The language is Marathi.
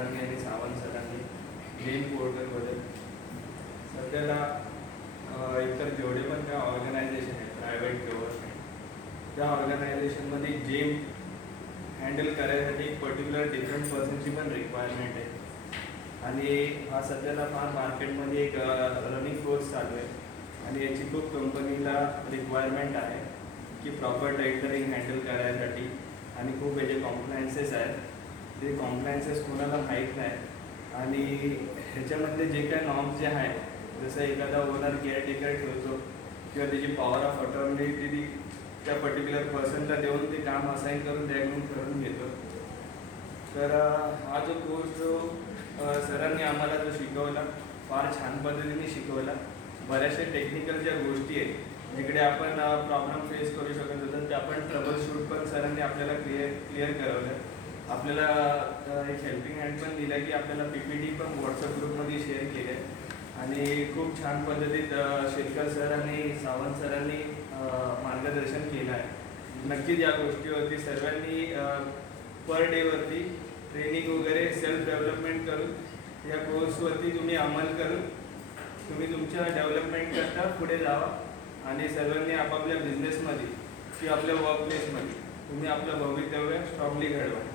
सरांनी आणि सावंत सरांनी गेम पोर्टलबद्दल. सध्याला इतर जेवढे पण त्या ऑर्गनायझेशन आहेत प्रायव्हेट गव्हर्नमेंट, त्या ऑर्गनायझेशनमध्ये गेम हँडल करायसाठी एक पर्टिक्युलर डिफरंट पर्सनची पण रिक्वायरमेंट आहे. आणि हा सध्याला फार मार्केटमध्ये एक रनिंग कोर्स चालू आहे आणि याची खूप कंपनीला रिक्वायरमेंट आहे की प्रॉपर टेंडरिंग हँडल करायसाठी. आणि खूप याचे कॉम्प्लायन्सेस आहेत, ते कॉम्प्लायन्सेस कोणाला माहीत नाही. आणि ह्याच्यामधले जे काय नॉर्म्स जे आहेत, जसं एखादा ओनर केअरटेकर ठेवतो किंवा त्याची पॉवर ऑफ अटॉर्निटी त्या पर्टिक्युलर पर्सनला देऊन ते काम असाईन करून त्याकडून करून घेतो. तर हा जो कोर्स जो सरांनी आम्हाला जो शिकवला, फार छान पद्धतीने शिकवला. बऱ्याचशा टेक्निकल ज्या गोष्टी आहेत जिकडे आपण प्रॉब्लेम फेस करू शकत होतो, ते आपण ट्रबल शूट पण सरांनी आपल्याला क्लिअर करवलं. आपल्याला एक हेल्पिंग हँड पण दिला की आपल्याला PPT पण व्हॉट्सअप ग्रुपमध्ये शेअर केले. आणि खूप छान पद्धतीत शेखर सर आणि सावंत सरांनी मार्गदर्शन केलं आहे. नक्कीच या गोष्टीवरती सर्वांनी पर डेवरती ट्रेनिंग वगैरे सेल्फ डेव्हलपमेंट करून या कोर्सवरती तुम्ही अंमल करून तुम्ही तुमच्या डेव्हलपमेंट करता पुढे जावा. आणि सर्वांनी आपापल्या बिझनेसमध्ये किंवा आपल्या वर्क प्लेसमध्ये तुम्ही आपलं भवितव्य स्ट्रॉंगली घडवा.